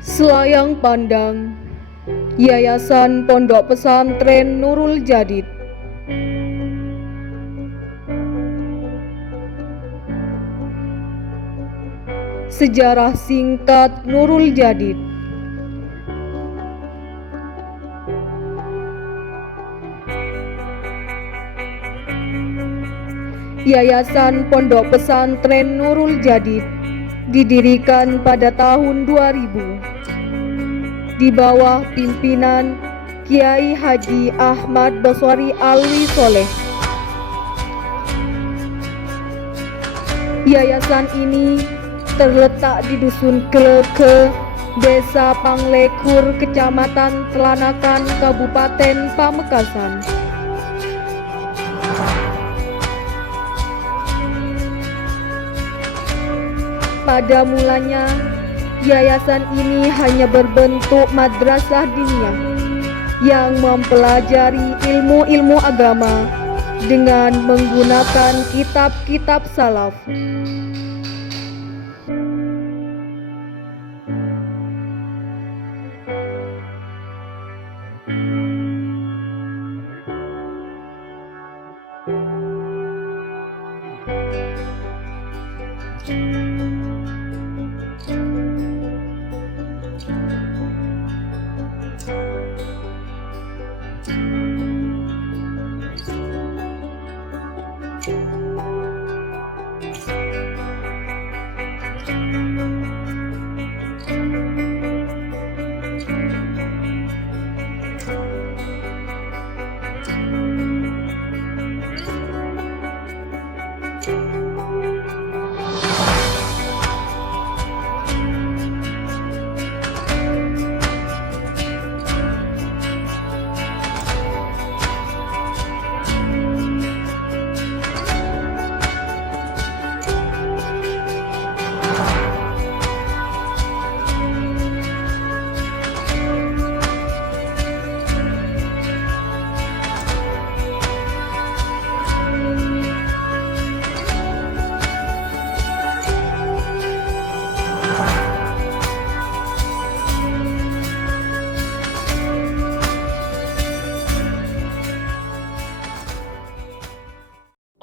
Selayang Pandang, Yayasan Pondok Pesantren Nurul Jadid. Sejarah singkat Nurul Jadid. Yayasan Pondok Pesantren Nurul Jadid didirikan pada tahun 2000 di bawah pimpinan Kiai Haji Ahmad Baswari Alwi Soleh. Yayasan ini terletak di Dusun Kleke, Desa Panglekur, Kecamatan Telanakan, Kabupaten Pamekasan. Pada mulanya, yayasan ini hanya berbentuk madrasah diniyah yang mempelajari ilmu-ilmu agama dengan menggunakan kitab-kitab salaf.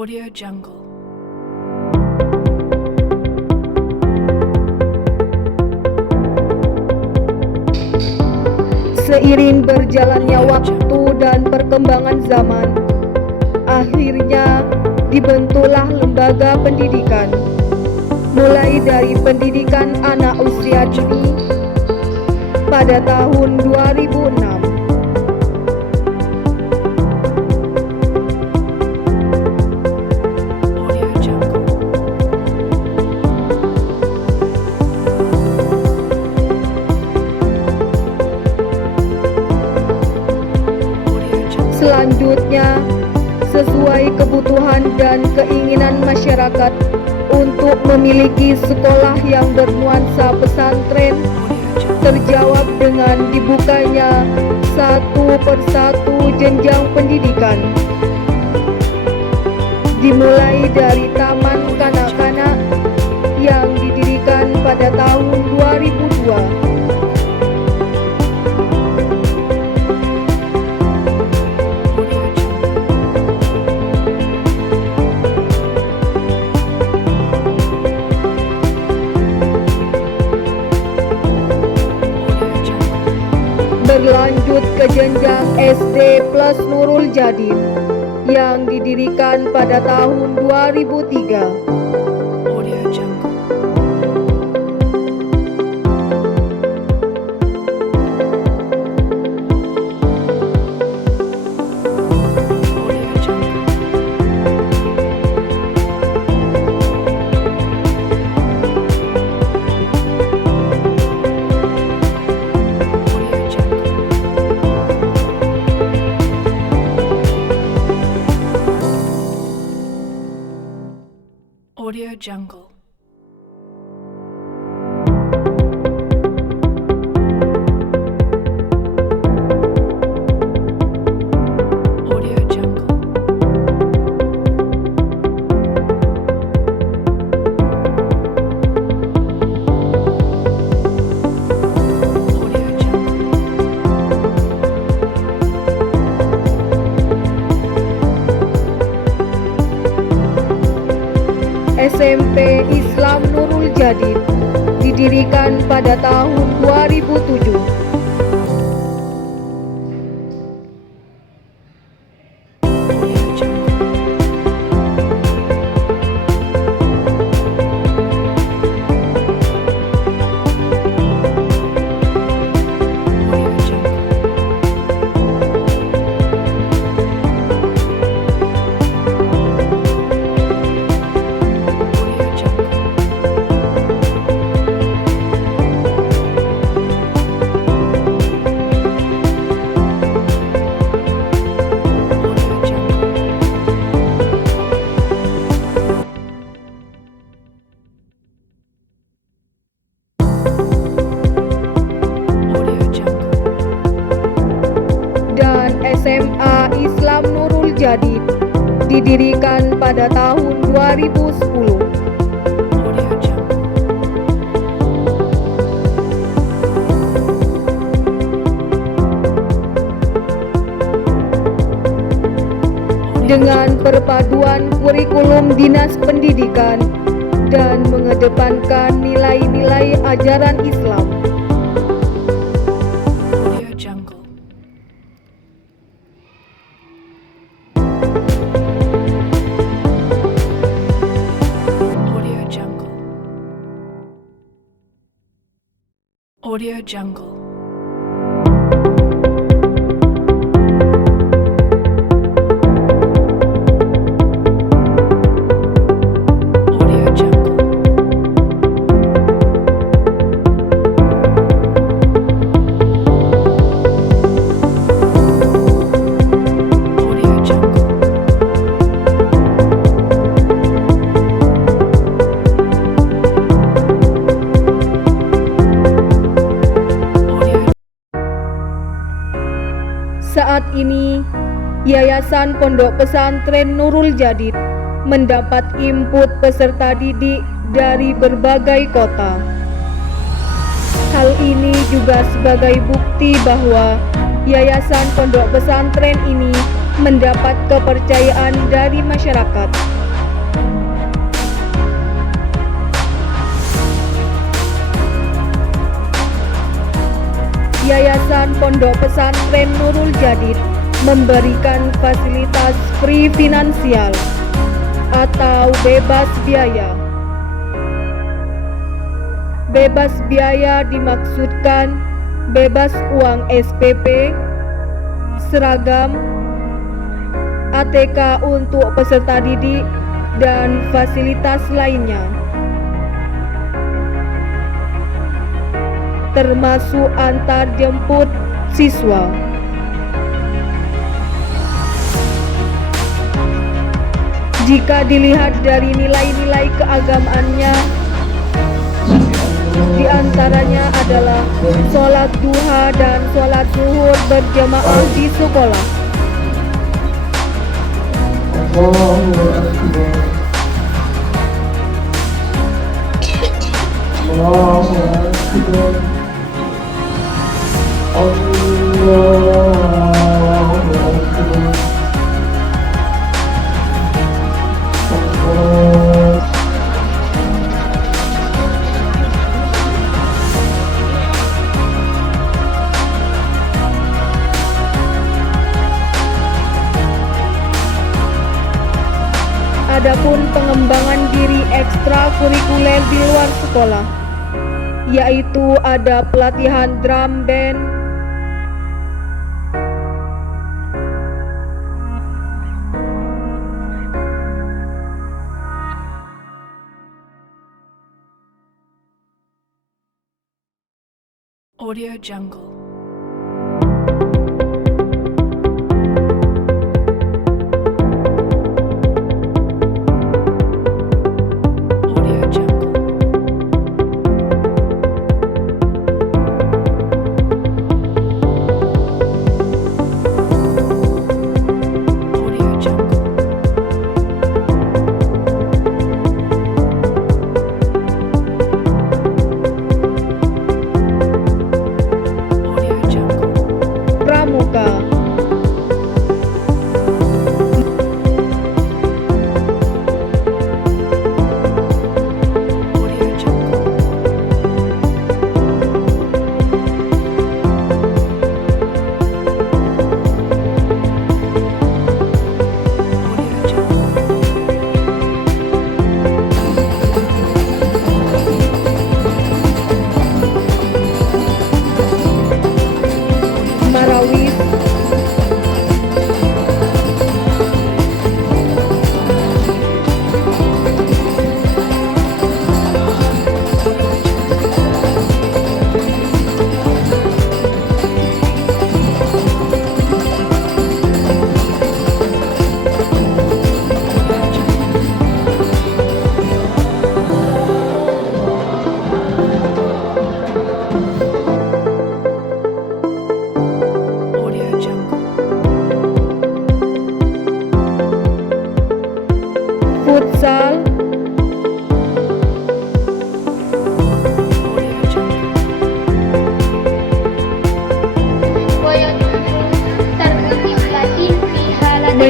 Audio Jungle. Seiring berjalannya waktu dan perkembangan zaman, akhirnya dibentuklah lembaga pendidikan, mulai dari pendidikan anak usia dini pada tahun 2006. Selanjutnya, sesuai kebutuhan dan keinginan masyarakat untuk memiliki sekolah yang bernuansa pesantren, terjawab dengan dibukanya satu persatu jenjang pendidikan. Dimulai dari Taman Kanak-kanak yang didirikan pada tahun 2002. Berlanjut ke jenjang SD plus Nurul Jadid yang didirikan pada tahun 2003. Audio Jungle. Audio Jungle. Audio Jungle. Audio Jungle. didirikan pada tahun 2007. Audio Jungle. Audio Jungle. Audio Jungle. Audio Jungle. Audio Jungle. Dan SMA Islam Nurul Jadid didirikan pada tahun 2010. Audio Jungle. Dengan perpaduan kurikulum Dinas Pendidikan dan mengedepankan nilai-nilai ajaran Islam. Audio Jungle. Audio Jungle. Audio Jungle. Audio Jungle. Audio Jungle. Audio Saat ini, Yayasan Pondok Pesantren Nurul Jadid mendapat input peserta didik dari berbagai kota. Hal ini juga sebagai bukti bahwa Yayasan Pondok Pesantren ini mendapat kepercayaan dari masyarakat. Yayasan Pondok Pesantren Nurul Jadid memberikan fasilitas free finansial atau bebas biaya. Bebas biaya dimaksudkan bebas uang SPP, seragam, ATK untuk peserta didik, dan fasilitas lainnya, termasuk antar jemput siswa. Jika dilihat dari nilai-nilai keagamaannya, di antaranya adalah sholat duha dan sholat zuhur berjamaah di sekolah. Allahu Akbar. Allahu Akbar. Allahu Akbar. Allah. Adapun pengembangan diri ekstrakurikuler di luar sekolah, yaitu ada pelatihan drum band, Audio Jungle. Audio Jungle. Audio Jungle.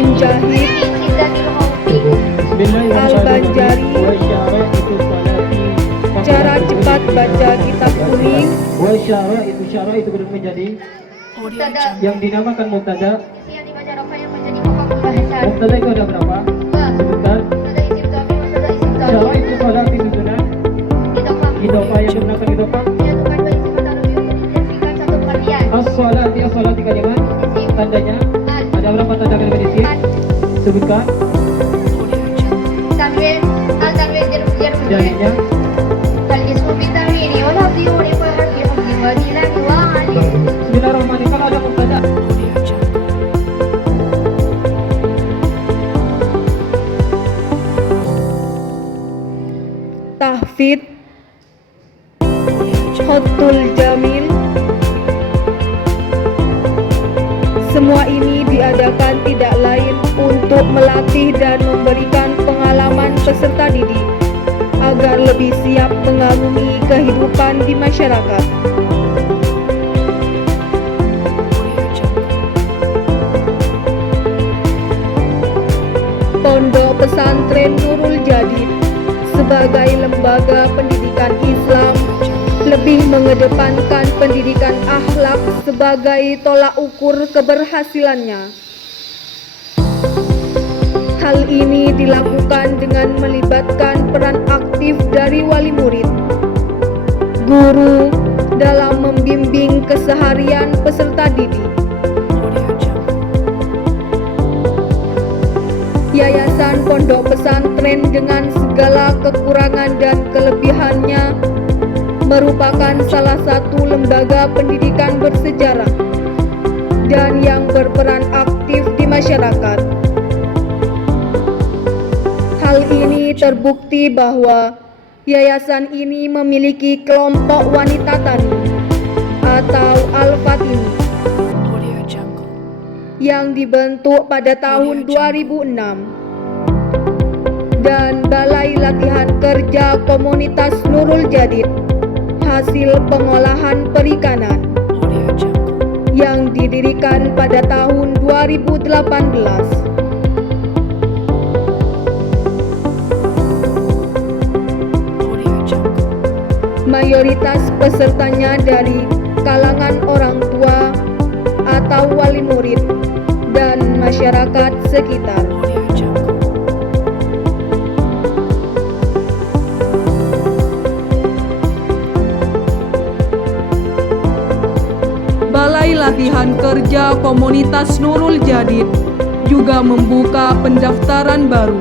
Menjahit, Al-Banjari. Cara cepat baca kitab kuning. Wasyara itu syara itu benar menjadi Audio Mubtada. Jungle. yang dinamakan mubtada. Isi yang dibaca Rafa yang menjadi pokok pembahasan. Mubtada itu ada berapa? Dua. Sebentar. Mubtada isim dhamir, mubtada isim Syara dhamir. itu saudara susunan Idhofah. idhofah yang menggunakan idhofah. Menyatukan dua isim atau lebih untuk diidentifikkan satu pengertian. As-sholati kalimat Isim. tandanya Al. ada berapa tanda kalimat isim? An. Sebutkan Audio Jungle. Tanwin. Al tanwin jar jadinya. Al ismu bi tanwini wal habdi wa rifa harfi hukmi wa dilani wa ali. Bismillahirrahmanirrahim. Kalau ada mubtada Audio Jungle. tahfidz, Audio Jungle. khotul jamil. Semua ini diadakan tidak lain untuk melatih dan memberikan pengalaman peserta didik agar lebih siap mengarungi kehidupan di masyarakat. Audio Jungle. Pondok Pesantren Nurul Jadid sebagai lembaga pendidikan Islam lebih mengedepankan pendidikan akhlak sebagai tolak ukur keberhasilannya. Hal ini dilakukan dengan melibatkan peran aktif dari wali murid, guru dalam membimbing keseharian peserta didik. Audio Jungle. Yayasan Pondok Pesantren dengan segala kekurangan dan kelebihannya merupakan salah satu lembaga pendidikan bersejarah dan yang berperan aktif di masyarakat. Hal ini terbukti bahwa yayasan ini memiliki kelompok wanita tani atau Al-Fatimi Audio Jungle. yang dibentuk pada tahun 2006 dan Balai Latihan Kerja Komunitas Nurul Jadid hasil pengolahan perikanan Audio Jungle. yang didirikan pada tahun 2018. Audio Jungle. Mayoritas pesertanya dari kalangan orang tua atau wali murid dan masyarakat sekitar. Audio Jungle. Balai Latihan Kerja Komunitas Nurul Jadid juga membuka pendaftaran baru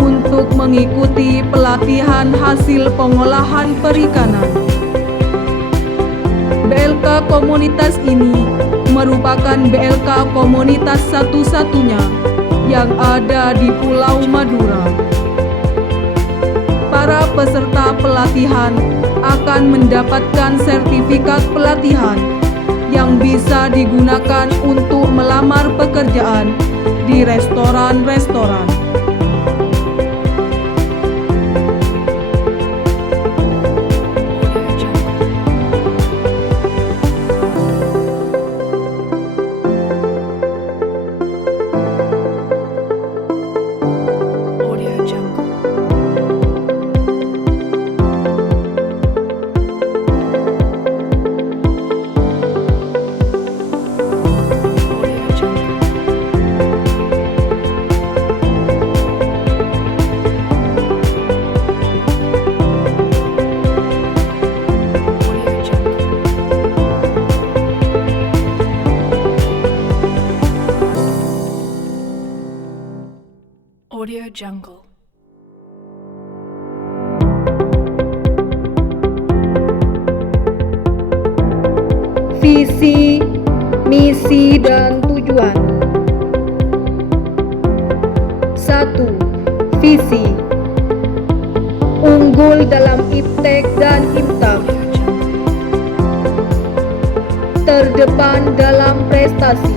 untuk mengikuti pelatihan hasil pengolahan perikanan. BLK komunitas ini merupakan BLK komunitas satu-satunya yang ada di Pulau Madura. Para peserta pelatihan akan mendapatkan sertifikat pelatihan yang bisa digunakan untuk melamar pekerjaan di restoran-restoran. Audio Jungle. Audio Jungle. Audio Jungle. Audio Jungle. Audio Jungle. Visi, misi, dan tujuan. 1. Visi. Unggul dalam iptek dan imtak. Audio Jungle. Terdepan dalam prestasi.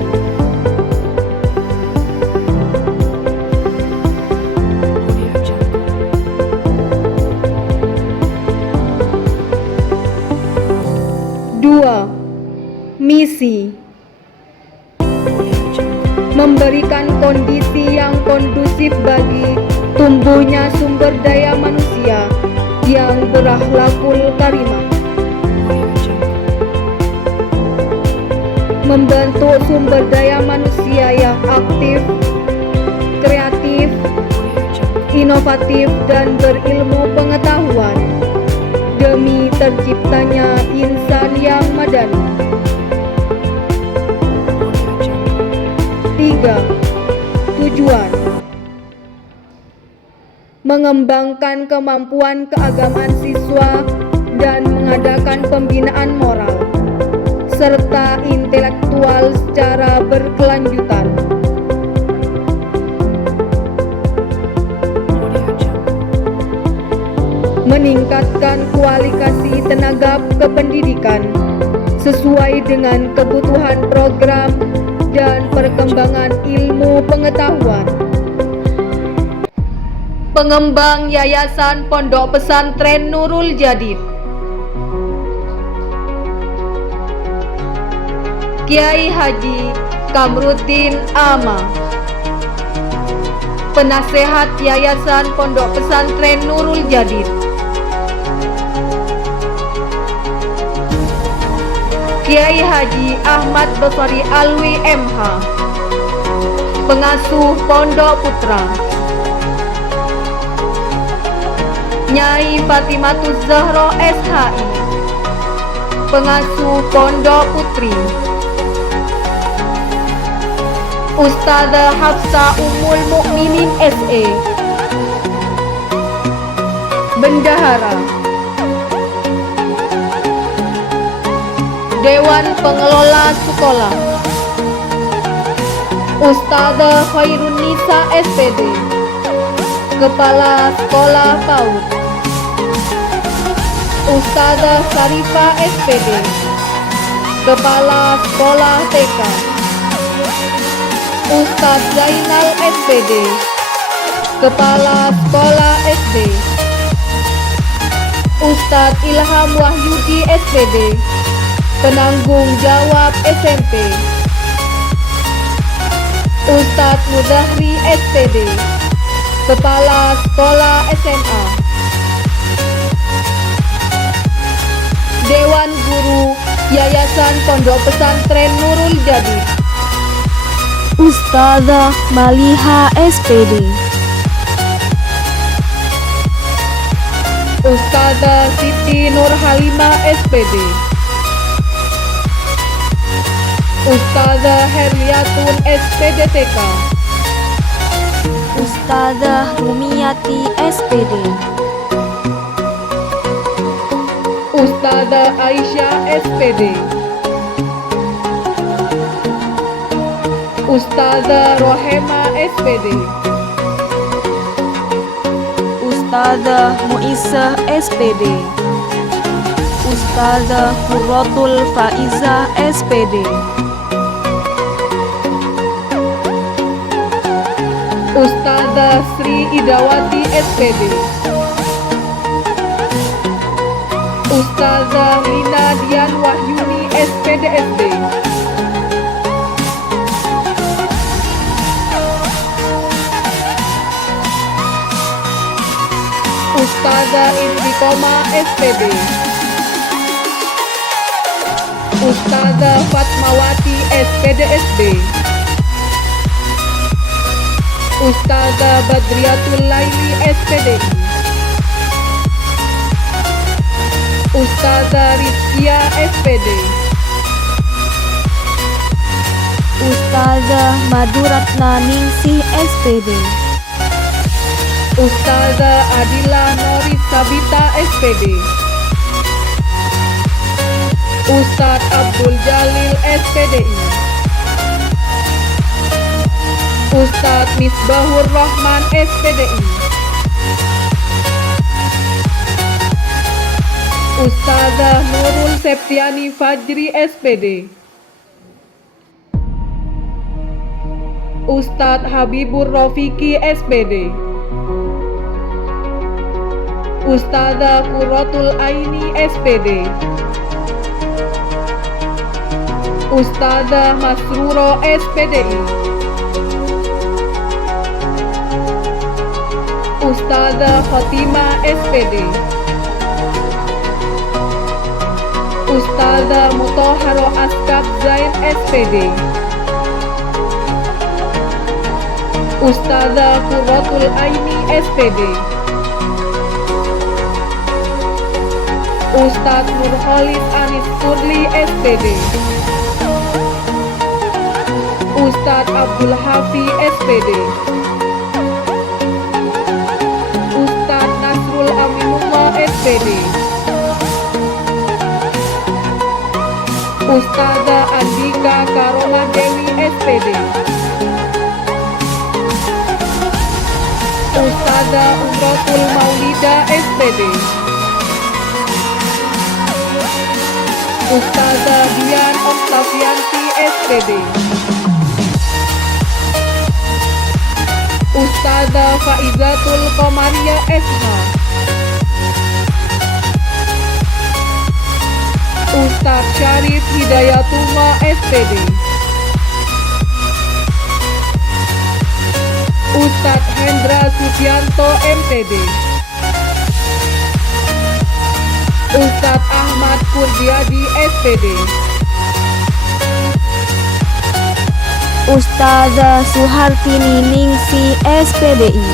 Audio Jungle. 2. Misi. Audio Jungle. memberikan kondisi yang kondusif bagi tumbuhnya sumber daya manusia yang berakhlakul karimah, Audio Jungle. membentuk sumber daya manusia yang aktif, kreatif, Audio Jungle. inovatif, dan berilmu pengetahuan demi terciptanya insan yang madani. Audio Jungle. 3. Tujuan: mengembangkan kemampuan keagamaan siswa dan mengadakan pembinaan moral serta intelektual secara berkelanjutan. Audio Jungle. Meningkatkan kualifikasi tenaga kependidikan sesuai dengan kebutuhan program dan perkembangan ilmu pengetahuan. Pengembang Yayasan Pondok Pesantren Nurul Jadid, Kiai Haji Kamruddin Ama. Penasehat Yayasan Pondok Pesantren Nurul Jadid, Kiai Haji Ahmad Basari Alwi MH. Pengasuh Pondok Putra, Nyai Fatimatus Zahra SHI. Pengasuh Pondok Putri, Ustazah Hafsa Ummul Mukminin SE. Bendahara Dewan Pengelola Sekolah, Ustazah Khairun Nisa SPD. Kepala Sekolah PAUD, Ustazah Sarifah SPD. Kepala Sekolah TK, Ustaz Zainal SPD. Kepala Sekolah SD, Ustaz Ilham Wahyudi SPD. Penanggung jawab SMP, Ustaz Mudahri SPD. Kepala Sekolah SMA. Dewan Guru Yayasan Pondok Pesantren Nurul Jadid, Ustazah Maliha SPD. Ustazah Siti Nurhalimah SPD. Ustazah Herliatun SPDTK. Ustazah Rumiyati SPD. Ustazah Aisyah SPD. Ustazah Rohema SPD. Ustazah Muisah SPD. Ustazah Qurratul Faizah SPD. Ustazah Sri Idawati SPD. Ustazah Lina Dian Wahyuni SPDSD. Ustazah Istiqomah SPD. Ustazah Fatmawati SPDSD. Ustazah Badriatul Laili SPDI. Ustazah Rizkia SPD. Ustazah Maduratna Ningsih SPD. Ustazah Adila Noris Sabita SPD. Ustaz Abdul Jalil SPDI. Ustaz Misbahur Rahman SPDI. Ustazah Nurul Septiani Fajri SPD. Ustaz Habibur Rofiki SPD. Ustazah Qurratul Aini SPD. Ustazah Masruro SPDI. Ustazah Fatimah SPD, Ustazah Mutahharoh Askab Zain SPD, Ustazah Qurratul Aini SPD, Ustadz Nurholis Anis Kurli SPD, Ustadz Abdul Hafi SPD, Ustadz Nasrul Aminullah SPD, Ustazah Andika Karoma Dewi SPD, Ustazah Umratul Maulida SPD, Ustazah Dian Oktavianti SPD, Ustazah Faizatul Qomaria SH, Ustadz Syarif Hidayatullah SPD, Ustadz Hendra Sugianto MPD, Ustadz Ahmad Kurdiadi SPD, Ustazah Suhartini Ningsih SPDI,